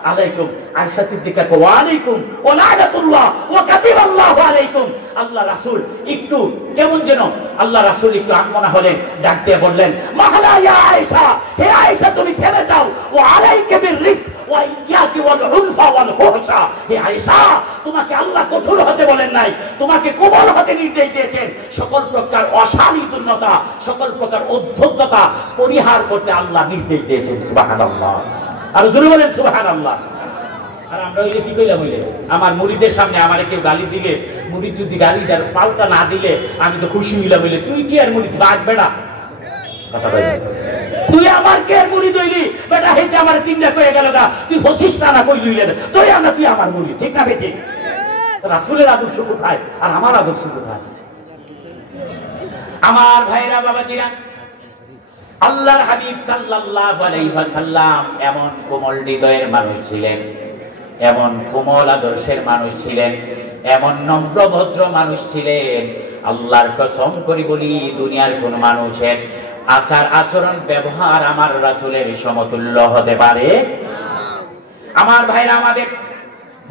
আলাইকুম। আয়েশা সিদ্দিকা কো ওয়া আলাইকুম ওয়া লানাতুল্লাহ ওয়া কাযিবাল্লাহু আলাইকুম। আল্লাহ রাসূল একটু কেমন যেন, আল্লাহ রাসূল একটু আনমনা হলেন, ডাক দিয়ে বললেন, মাহলা ইয়া আয়েশা, হে আয়েশা তুমি থেমে যাও, ওয়া আলাইকা বিররিফ ওয়া ইয়াকি ওয়াল উলফা ওয়াল ফুহশা। হে আয়েশা, তোমাকে আল্লাহ কঠোর হতে বলেন নাই, তোমাকে কোমল হতে নির্দেশ দিয়েছেন। সকল প্রকার অশালীনতা, সকল প্রকার অধ্যত্ততা পরিহার করতে আল্লাহ নির্দেশ দিয়েছেন। সুবহানাল্লাহ। আর জোরে বলেন সুবহানাল্লাহ। আর আমরা হইলে কি কইলাম? হইলে আমার মুরিদের সামনে আমার কেউ গালি দিলে, মুরিদ যদি গালিটার পাল্টা না দিলে আমি তো খুশি হইলাম। হইলে তুই কি আর মুরিদ বাদ বেড়া, কথা বল, তুই আমার কে মুরিদ হইলি বেটা? হেতে আমার তিনটা কয়ে গেল না, তুই বসিস না কইলি তুই আমরা, তুই আমার মুরিদ, ঠিক না বেঠিক? রাসূলের আদর্শ কোথায় আর আমার আদর্শ কোথায়? আমার ভাইরা বাবাজিরা, আল্লাহর হাবিব সাল্লাল্লাহু আলাইহি ওয়াসাল্লাম এমন কোমল হৃদয়ের মানুষ ছিলেন, এমন কোমল আদর্শের মানুষ ছিলেন, এমন নম্র ভদ্র মানুষ ছিলেন। আল্লাহর কসম করি বলি, দুনিয়ার কোন মানুষের আচার আচরণ ব্যবহার আমার রাসূলের সমতুল্য হতে পারে? আমার ভাইরা, আমাদের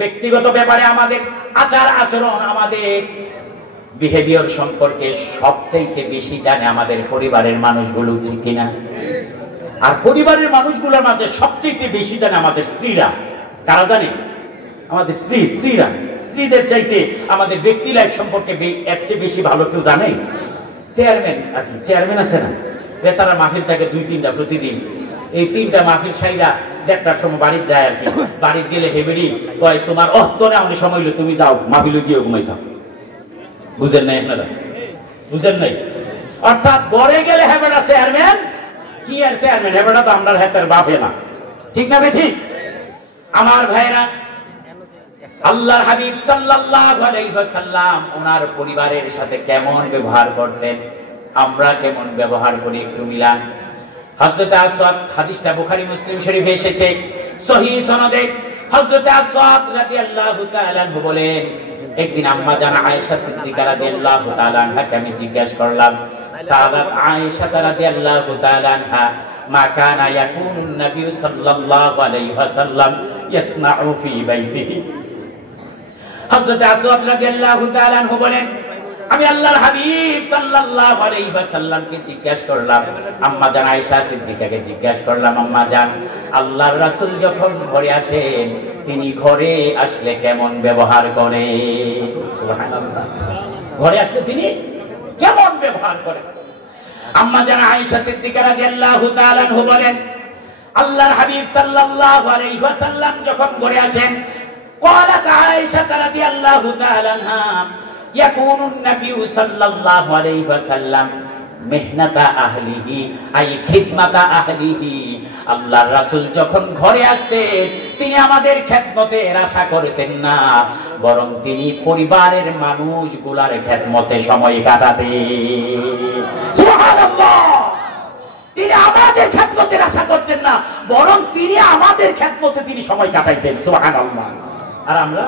ব্যক্তিগত ব্যাপারে আমাদের আচার আচরণ, আমাদের বিহেভিয়ার সম্পর্কে সবচাইতে বেশি জানে আমাদের পরিবারের মানুষগুলো, ঠিক কিনা? আর পরিবারের মানুষগুলোর মাঝে সবচাইতে বেশি জানে আমাদের স্ত্রীরা। কারা জানে? আমাদের স্ত্রীরা। স্ত্রীদের চাইতে আমাদের ব্যক্তি লাইফ সম্পর্কে এর চেয়ে বেশি ভালো কেউ জানে? চেয়ারম্যান আর কি, চেয়ারম্যান আছে না, বেচারা মাহফিল থাকে 2-3টা প্রতিদিন। এই 3টা মাহফিল সাইরা 1টার সময় বাড়ি যায় আর কি। বাড়ি গেলে হেবেড়ি কয়, তোমার অন্তরে আমাদের সময় হলো, তুমি যাও মাহফিলে গিয়ে ঘুমাই থাও। বুঝেন নাই আপনারা? বুঝেন নাই? অর্থাৎ গড়ে গেলে হেবেড়া চেয়ারম্যান, কি আর চেয়ারম্যান, হেবেড়া তো আমরা হাতের বাপে না, ঠিক না ঠিক? আমার ভাইরা, আল্লাহর হাবিব সাল্লাল্লাহু আলাইহি ওয়াসাল্লাম ওনার পরিবারের সাথে কেমন ব্যবহার করতেন, আমরা কেমন ব্যবহার করি একটু মিলান। হযরত আসওয়াদ, হাদিসটা বুখারী মুসলিম শরীফে এসেছে সহিহ সনদে। হযরত আসওয়াদ রাদিয়াল্লাহু তাআলা আনহু বলেন, একদিন আম্মা জান আয়েশা সিদ্দিকা রাদিয়াল্লাহু তাআলা আনহাকে আমি জিজ্ঞাসা করলাম, সাহাবাত আয়েশা রাদিয়াল্লাহু তাআলা আনহা, মা কানা ইয়াকুনু নবী সাল্লাল্লাহু আলাইহি ওয়াসাল্লাম ইয়াসনাউ ফি বাইতিহি। হযরত আসওয়াদ রাদিয়াল্লাহু তাআলা আনহু বলেন, আমি আল্লাহর হাবিব সাল্লাল্লাহু আলাইহি ওয়াসাল্লামকে জিজ্ঞাসা করলাম, আম্মা জান আয়েশা সিদ্দিকাকে জিজ্ঞাসা করলাম, আম্মা জান, আল্লাহর রাসূল যখন ঘরে আসেন তিনি ঘরে আসলে কেমন ব্যবহার করেন? সুবহানাল্লাহ। ঘরে আসলে তিনি কেমন ব্যবহার করেন? আম্মা জান আয়েশা সিদ্দিকা রাদিয়াল্লাহু তাআলা আনহা বলেন, আল্লাহর হাবিব সাল্লাল্লাহু আলাইহি ওয়াসাল্লাম যখন ঘরে আসেন, قالت عائشة رضي الله تعالى عنها يكون النبي صلى الله عليه وسلم মেহনাতা আহলিহি আই খিদমাতা আহলিহি। আল্লাহর রাসূল যখন ঘরে আসতেন তিনি আমাদের খেদমতের আশা করতেন না, বরং তিনি পরিবারের মানুষগুলার খেদমতে সময় কাটাতেন। সুবহানাল্লাহ। তিনি আমাদের খেদমতের আশা করতেন না, বরং তিনি আমাদের খেদমতে তিনি সময় কাটাইতেন। সুবহানাল্লাহ। আর আমরা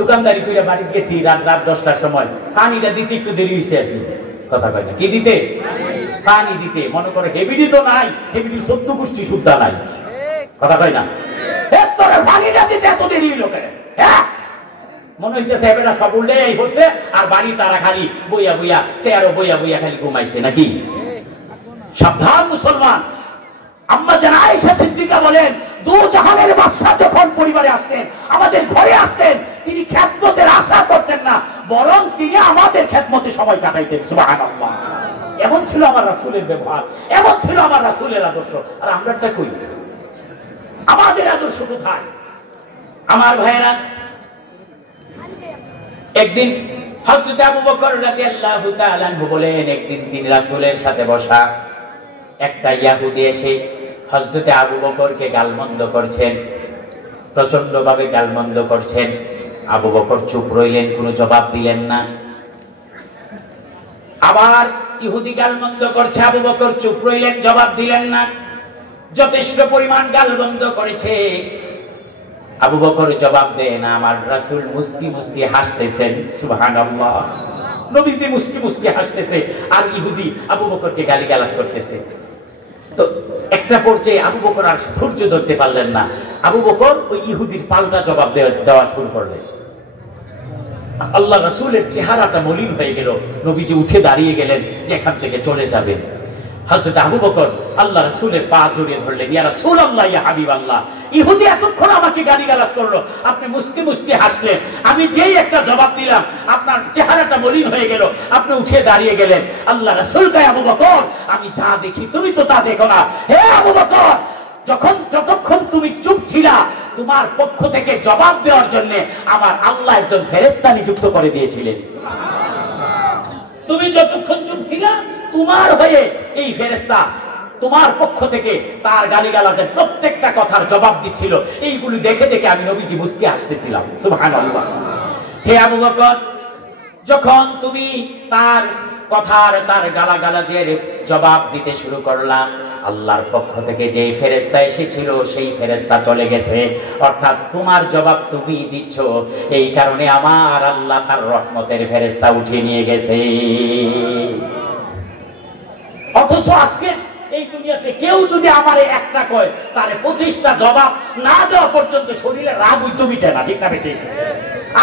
দোকানদারি করে বাড়ি গেছি রাত 10টার সময়, পানিটা দিতে একটু দেরি হয়েছে আর কি, কথা কয় না, কি দিতে? পানি দিতে। মনে করে হেবিডি তো নাই, হেবিডি 14 গোষ্ঠী সুদ্ধা নাই, কথা কয় না, পানিটা দিতে এত দেরি হইল কেন? হ্যাঁ, মনে হইতেছে এবারে সব উল্লেই হচ্ছে, আর বাড়ি তারা খালি বইয়া বইয়া চেয়ারও বইয়া বইয়া খালি ঘুমাইছে নাকি? সাবধান মুসলমান। আম্মা জান আয়েশা সিদ্দিকা বলেন, দু জাহানের বাদশা যখন পরিবারে আসতেন, আমাদের ঘরে আসতেন, তিনি খেদমতের আশা করতেন না, বরং তিনি আমাদের খেদমতে সময় কাটাইতেন। সুবহানাল্লাহ। এমন ছিল আমার রাসূলের ব্যবহার, এমন ছিল আমার রাসূলের আদর্শ। আর আমরাটা কই? আমাদের আদর্শ কোথায়? আমার ভাইরা, একদিন হযরত আবু বকর রাদিয়াল্লাহু তাআলা আনহু বলেন, একদিন তিনি রাসূলের সাথে বসা, একটা ইহুদি এসে হযরত আবু বকরকে গালমন্দ করছেন, প্রচন্ড ভাবে গালমন্দ করছেন। আবু বকর চুপ রইলেন, কোনো জবাব দিলেন না। আবার ইহুদি গালমন্দ করছে, আবু বকর চুপ রইলেন, জবাব দিলেন না। যথেষ্ট পরিমাণ গালমন্দ করেছে, আবু বকর জবাব দেন, আমার রাসূল মুস্কি মুস্কি হাসতেছেন। সুবহানাল্লাহ, নবীজি মুস্কি মুস্কি হাসতেছে আর ইহুদি আবু বকরকে গালিগালাজ করতেছে। তো একটা পর্যায়ে আবু বকর আর ধৈর্য ধরতে পারলেন না, আবু বকর ওই ইহুদির পাল্টা জবাব দেওয়া শুরু করলেন। আল্লাহ রাসূলের চেহারাটা মলিন হয়ে গেল, নবীজি উঠে দাঁড়িয়ে গেলেন যে এখান থেকে চলে যাবেন। হযরত আবু বকর আল্লাহ রাসূলের পা জড়িয়ে ধরলেন, ইয়া রাসূলুল্লাহ, ইয়া হাবিবাল্লাহ, ইহুদি এতক্ষণ আমাকে গালিগালাজ করলো, আপনি মুস্কি মুস্কি হাসলেন, আমি যেই একটা জবাব দিলাম আপনার চেহারাটা মলিন হয়ে গেল, আপনি উঠে দাঁড়িয়ে গেলেন। আল্লাহ রাসূল কয়, আবু বকর, আমি যা দেখি তুমি তো তা দেখো না। হে আবু বকর, যতক্ষণ তুমি চুপ ছিলা, তোমার পক্ষ থেকে জবাব দেওয়ার জন্য আমার আল্লাহ একজন ফেরেশতা নিযুক্ত করে দিয়েছিলেন। তুমি যতক্ষণ চুপ ছিলা, তোমার হয়ে এই ফেরেশতা তোমার পক্ষ থেকে তার গালিগালাজের প্রত্যেকটা কথার জবাব দিচ্ছিল। এইগুলি দেখে দেখে আমি নবীজি মুস্কি হাসতেছিলাম। সুবহানাল্লাহ। হে আবু বকর, যখন তুমি তার কথার, তার গালাগালাজের জবাব দিতে শুরু করলাম, আল্লাহর পক্ষ থেকে যে ফেরেশতা এসেছিল সেই ফেরেশতা চলে গেছে, অর্থাৎ তোমার জবাব তুমি দিচ্ছ, এই কারণে আমার আল্লাহ তার রহমতের ফেরেশতা উঠিয়ে নিয়ে গেছে। অথচ আজকে এই দুনিয়াতে কেউ যদি আমারে একটা কয়, তারে 25টা জবাব না দেওয়া পর্যন্ত শরীরে রাগ উদ্যমিতে না। ঠিক না বেঠিক?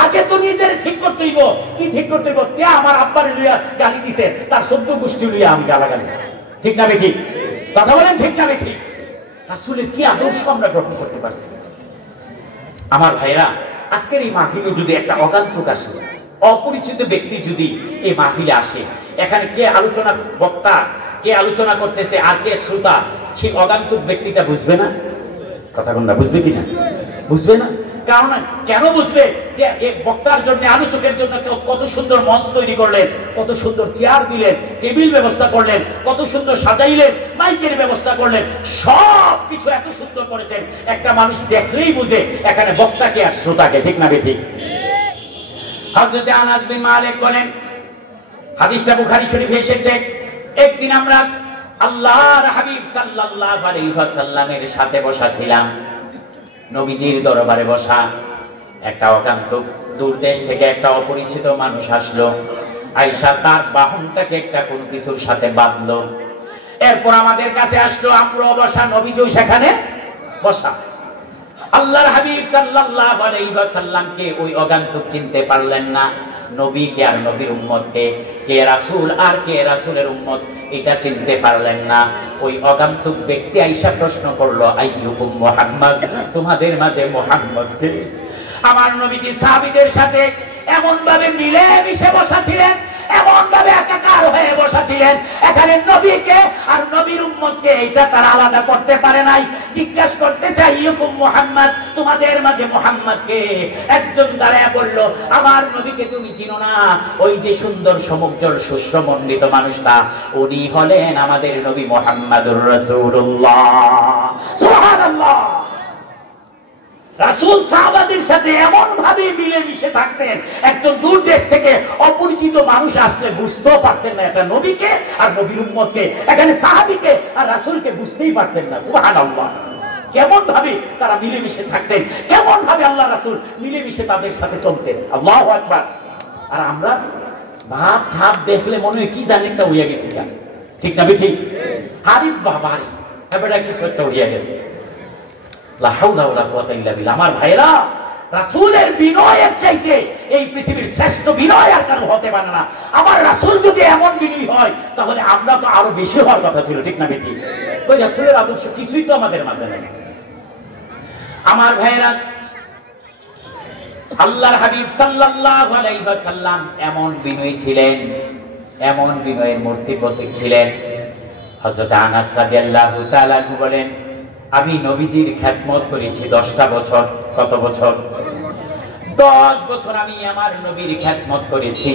আগে তো নিজের ঠিক করতে হইব। কি ঠিক করতে হইব? তে আমার আব্বারে লইয়া গালি দিছে, তার 14 গোষ্ঠী লইয়া আমি গালাগালি। ঠিক না বেঠিক? কথা বলেন, ঠিক না বেঠিক? রাসূলের কি আদর্শ আমরা গ্রহণ করতে পারছি? আমার ভাইরা, আজকের এই মাহফিলে যদি একটা অগান্তুক আসে, অপরিচিত ব্যক্তি যদি এই মাহফিলে আসে, এখানে কে আলোচনা বক্তা, কে আলোচনা করতেছে আর কে শ্রোতা, সেই অগান্তুক ব্যক্তিটা বুঝবে না। কথা কোনটা বুঝবে কিনা? বুঝবে না। কারণ কেন বুঝবে? যে এই বক্তার জন্য, আলোচকের জন্য কত সুন্দর মঞ্চ তৈরি করলেন, কত সুন্দর চেয়ার দিলেন, টেবিল ব্যবস্থা করলেন, কত সুন্দর সাজাইলেন, মাইকের ব্যবস্থা করলেন, সব কিছু এত সুন্দর করেছেন, একটা মানুষ দেখলেই বুঝে এখানে বক্তাকে আর শ্রোতাকে। ঠিক না বেঠিক? হযরত আনাস বিন মালিক বলেন, হাদিসটা বুখারী শরীফে এসেছে, একদিন আমরা আল্লাহর হাবিব সাল্লাল্লাহু আলাইহি ওয়াসাল্লামের সাথে বসা ছিলাম, নবীজির দরবারে বসা। একটা অগান্তুক দূর দেশ থেকে একটা অপরিচিত মানুষ আসলো, আয়েশা তার বাহনটাকে একটা কোন কিছুর সাথে বাঁধলো, এরপর আমাদের কাছে আসলো, আমরাও বসা, নবীজিও সেখানে বসা। আল্লাহর হাবিব সাল্লাল্লাহু আলাইহি ওয়াসাল্লামকে ওই অগান্তুক চিনতে পারলেন না, নবীকে আর নবীর উম্মতকে, কে রাসূল আর কে রাসূলের উম্মত, এটা চিনতে পারলেন না। ওই অগান্তুক ব্যক্তি আয়েশা প্রশ্ন করলো, আইয়ুকুম মুহাম্মদ, তোমাদের মাঝে মুহাম্মদ কে? আমার নবীজি সাহাবীদের সাথে এমন ভাবে মিলে মিশে বসা ছিলেন, এমন ভাবে একাকার হয়ে বসা ছিলেন, এখানে নবীকে আর নবীর উম্মতকে এটা তারা আলাদা করতে পারে নাই। জিজ্ঞাসা করতে চাই, আইয়ুকুম মুহাম্মদ, তোমাদের মাঝে মুহাম্মদ কে? একজন দাঁড়ায় বলল, আমার নবীকে তুমি চিনো না? ওই যে সুন্দর সমুজ্জ্বল সুশ্রমণ্ডিত মানুষটা, উনি হলেন আমাদের নবী মুহাম্মাদুর রাসূলুল্লাহ। সুবহানাল্লাহ। রাসূল সাহাবাদের সাথে এমন ভাবে মিলে মিশে থাকতেন, একজন দূর দেশ থেকে অপরিচিত মানুষ আসলে বুঝতেও পারতেন না এটা নবীকে আর নবীর উম্মতকে, এখানে সাহাবীকে আর রাসূলকে বুঝতেই পারতেন না। সুবহানাল্লাহ। কেমন ভাবে তারা মিলে মিশে থাকতেন, কেমন ভাবে আল্লাহ রাসূল মিলে মিশে তাদের সাথে চলতেন। আল্লাহু আকবার। আর আমরা ভাব ঠাপ দেখলে মনে হয় কি জানি একটা হইয়া গেছি। ঠিক না বেঠিক? হাবিব বাবারে এবারে কিছু একটা হইয়া গেছে। লা হাওলা ওয়ালা কুওয়াতা ইল্লা বিল্লাহ। আমার ভাইরা, রাসূলের বিনয়ের চাইতে এই পৃথিবীর শ্রেষ্ঠ বিনয় আর কারো হতে পারে না। আমার রাসূল যদি এমন বিনয়ী হয়, তাহলে আমরা তো আরো বেশি হওয়ার কথা ছিল। ঠিক না বেঠিক? ওই রাসূলের আদর্শ কিছুই তো আমাদের মাঝে নেই। আমার ভাইরা, আল্লাহর হাবিব সাল্লাল্লাহু আলাইহি ওয়াসাল্লাম এমন বিনয়ী ছিলেন, এমন বিনয়ের মূর্তি প্রতীক ছিলেন। হযরত আনাস রাদিয়াল্লাহু তাআলা বলেন, আমি নবীজির খেদমত করেছি 10টা বছর। কত বছর? 10 বছর আমি আমার নবীর খেদমত করেছি।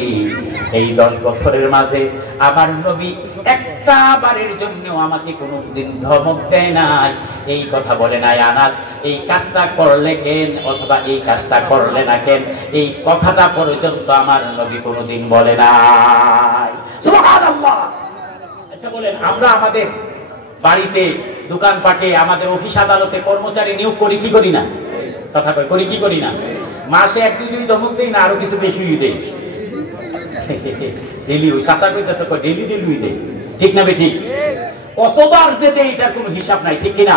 এই 10 বছরের মাঝে আমার নবী একটা বারের জন্য আমাকে কোনোদিন ধমক দেয় নাই, এই কথা বলে নাই, আনাস এই কাজটা করলে কেন অথবা এই কাজটা করলে না কেন, এই কথাটা পর্যন্ত আমার নবী কোনোদিন বলে নাই। সুবহানাল্লাহ। আচ্ছা বলেন, আমরা আমাদের বাড়িতে, দোকানপাটে, আমাদের অফিস আদালতে কর্মচারী নিয়োগ করি কি করি না? কথা করি কি করি না? মাসে 1-2 ধমক দেই না, আরো কিছু বেশি দেই। ডেলি ওই চাচা কইতাছে ডেলি দেই, ঠিক না বেঠিক? কতবার যেতে এটার কোনো হিসাব নাই, ঠিক কিনা?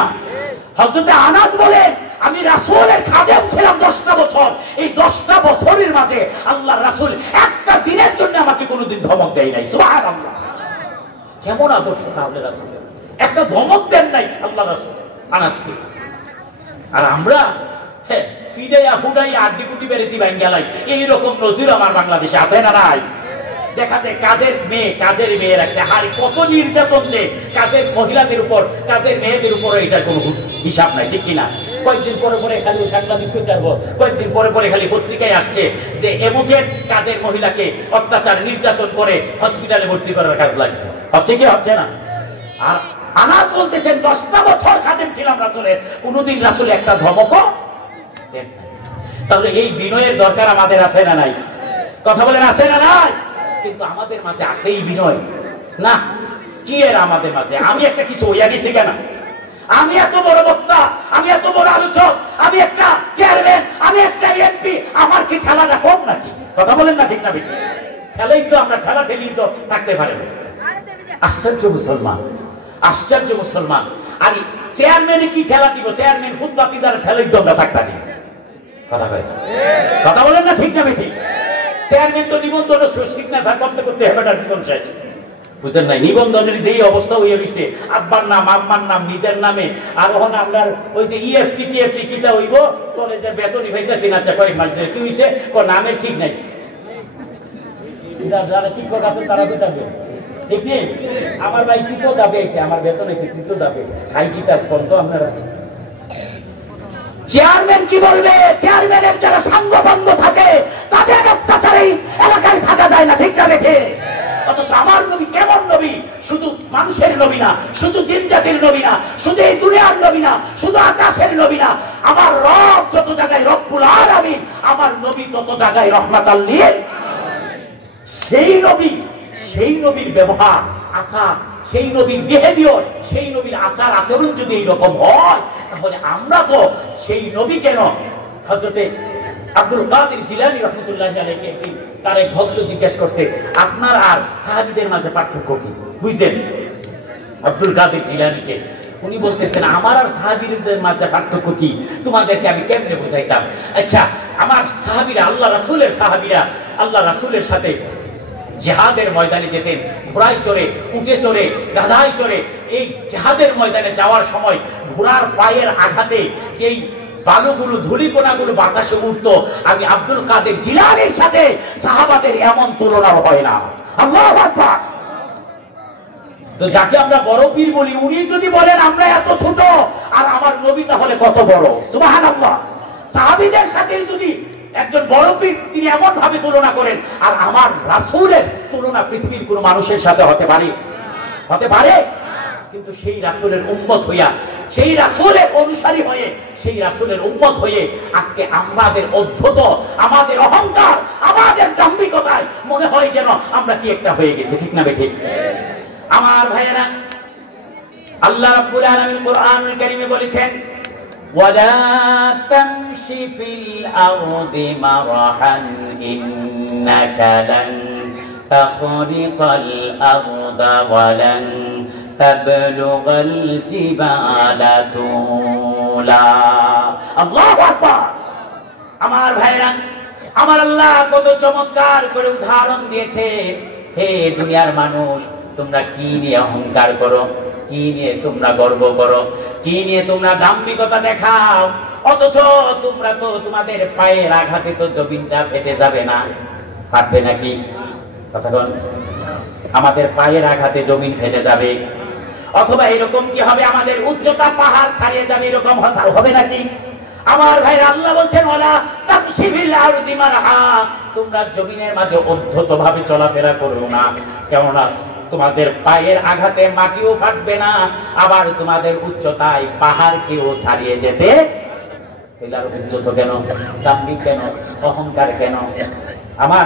হযরত আনাস বলেন, আমি রাসূলের খাদেম ছিলাম 10টা বছর। এই 10টা বছরের মাঝে আল্লাহর রাসূল একটা দিনের জন্য আমাকে কোনোদিন ধমক দেয় নাই। সুবহানাল্লাহ! কেমন আদর্শ তাহলে রাসূলের! একটা ধমক দেন নাই আল্লাহর রাসূল আনাসকে। আর আমরা ফিডাইয়া ফুডাইয়া আড্ডি কুটি বেরেতি ভাঙ্গালাই, এইরকম নজির আমার বাংলাদেশে আছে না নাই? দেখাতে কাজের মেয়ে রাখছে, হারি কত নির্যাতন যে কাজের মহিলাদের উপর, কাজের মেয়েদের উপর, এটার কোনো হিসাব নাই, ঠিক কিনা? কয়েকদিন পরে খালি সাংবাদিক করতে পারবো, কয়েকদিন পরে খালি পত্রিকায় আসছে যে এমুকের কাজের মহিলাকে অত্যাচার নির্যাতন করে হসপিটালে ভর্তি করার কাজ লাগছে। হচ্ছে কি হচ্ছে না? আর আনাস বলতেছেন 10টা বছর খাদেম ছিলাম রাসূলের, কোনোদিন রাসূল একটা ধমকও দেন নাই। তাহলে এই বিনয়ের দরকার আমাদের আছে না নাই? কথা বলেন, আছে না নাই? কিন্তু আমাদের মাঝে আছে এই বিনয় না। কি এর আমাদের মাঝে? আমি একটা কিছু হইয়া গেছি কেন? আমি এত বড় বক্তা, আমি এত বড় আলোচক, আমি একটা চেয়ারম্যান, আমি একটা এমপি, আমার কি খেলাটা কম নাকি? কথা বলেন না, ঠিক না বেশি? খেলাই তো আমরা ঠেলাঠেলি তো থাকতে পারি না। আশ্চর্য মুসলমান, আশ্চর্য মুসলমান। আর চেয়ারম্যানে কি ঠেলা দিব? চেয়ারম্যান ফুটপাতি দ্বারা ঠেলাই তো আমরা থাকতে পারি। কথা বলেন না, ঠিক না বেশি? চেয়ারম্যান তো নিবন্ধন সিগনেচার করতে করতে হেবেটার জীবন শেষ, বুঝলেন নাই? নিবন্ধনের যেই অবস্থা হয়ে গেছে, আব্বার নাম, আম্মার নাম, নিজের নামে। আর ওখানে আপনার ওই যে ইএফটি টিএফটি কিটা হইব, কলেজের বেতনই পাইতেছি না, কয়েক মাস কি হয়েছে, নামের ঠিক নাই। যারা শিক্ষক আছে তারা তো যাবে, ঠিক নেই? আমার ভাই তৃতীয় দাবে এসে, আমার বেতন এসে তৃতীয় দাবে, খাই কিতাব কোন তো আপনারা। চেয়ারম্যান কি বলবে? চেয়ারম্যানের যারা সাঙ্গভঙ্গ থাকে তাদের অত্যাচারে এলাকায় থাকা যায় না, ঠিক না দেখে? অথচ আমার নবী কেমন নবী? শুধু মানুষের নবী না, শুধু জিন জাতির নবী না, শুধু এই দুনিয়ার নবী না, শুধু আকাশের নবী না। আমার রব যত জায়গায় রব্বুল আলামিন, আমার নবী তত জায়গায় রহমাতাল লিল। সেই নবী, সেই নবীর ব্যবহার, আচার, সেই নবীর বিহেভিয়ার, সেই নবীর আচার আচরণ যদি এইরকম হয়, তাহলে আমরা তো সেই নবী কেন? হযরতে আব্দুল কাদের জিলানী রাহমাতুল্লাহি আলাইহি তার এক ভক্ত জিজ্ঞেস করছে, আপনার আর সাহাবীদের মাঝে পার্থক্য কি? বুঝছেন আব্দুল কাদের জিলানীকে? উনি বলতেছেন, আমার আর সাহাবীদের মাঝে পার্থক্য কি তোমাদেরকে আমি কেমনে বুঝাইতাম? আচ্ছা, আমার সাহাবীরা, আল্লাহ রাসূলের সাহাবীরা আল্লাহ রাসূলের সাথে জিহাদের ময়দানে যেতেন, ঘোড়ায় চড়ে, উঠে চড়ে, গাধায় চড়ে। এই জিহাদের ময়দানে যাওয়ার সময় ঘোড়ার পায়ের আঘাতে যেই বালুগুলো, ধূলিকণাগুলো বাতাসে উঠতো, আমি আব্দুল কাদের জিলানীর সাথে সাহাবাদের এমন তুলনা হয় না। আল্লাহু আকবার! তো যাকে আমরা বড় পীর বলি, উনি যদি বলেন আমরা এত ছোট, আর আমার নবী তাহলে কত বড়! সুবহানাল্লাহ! সাহাবীদের সাথে যদি একজন বড় পীর তিনি এমন ভাবে তুলনা করেন, আর আমার রাসূলের তুলনা পৃথিবীর কোন মানুষের সাথে হতে পারে? হতে পারে? কিন্তু সেই রাসূলের উম্মত হইয়া, সেই রাসূলের অনুসারী হয়ে, সেই রাসূলের উম্মত হয়ে আজকে আমাদের অধ্যত, আমাদের অহংকার, আমাদের দাম্ভিকতায় মনে হয় যেন আমরা কি একটা হয়ে গেছে, ঠিক না বেঠিক? আমার ভাইয়েরা, আল্লাহ রাব্বুল আলামিন কোরআনুল কারীমে বলেছেন, ওয়ালা তামশি ফিল আরদি মারহান ইন্নাকা লান তাখরিকাল আরদা ওয়ালান তাবলুগাল জিবালা তুলা। আল্লাহু আকবার! আমার ভাইরা, আমার আল্লাহ কত চমৎকার করে উদাহরণ দিয়েছে। হে দুনিয়ার মানুষ, তোমরা কি নিয়ে অহংকার করো, কি নিয়ে তোমরা গর্ব করো, কি নিয়ে তোমরা দাম্ভিকতা দেখাও? অথচ তোমরা তো তোমাদের পায়ের আঘাতে তো জমিনটা ফেটে যাবে না, ফাটবে নাকি? কথা বল। আমাদের পায়ের আঘাতে জমিন ফেটে যাবে, অথবা এরকম কি হবে আমাদের উচ্চতা পাহাড় ছাড়িয়ে যাবে, এরকম হবে নাকি? আমার ভাইরা, আল্লাহ বলছেন, ওয়ালা তামশি ফিল আরদি মারহা, তোমরা জমিনের মাঝে অধ্যতভাবে চলাফেরা করো না, কেননা তোমাদের পায়ের আঘাতে মাটিও ফাটবে না, আবার তোমাদের উচ্চতায় পাহাড়কেও ছাড়িয়ে যেতে। এগুলো উচ্চতা কেন, দাম্ভিক কেন, অহংকার কেন? আমার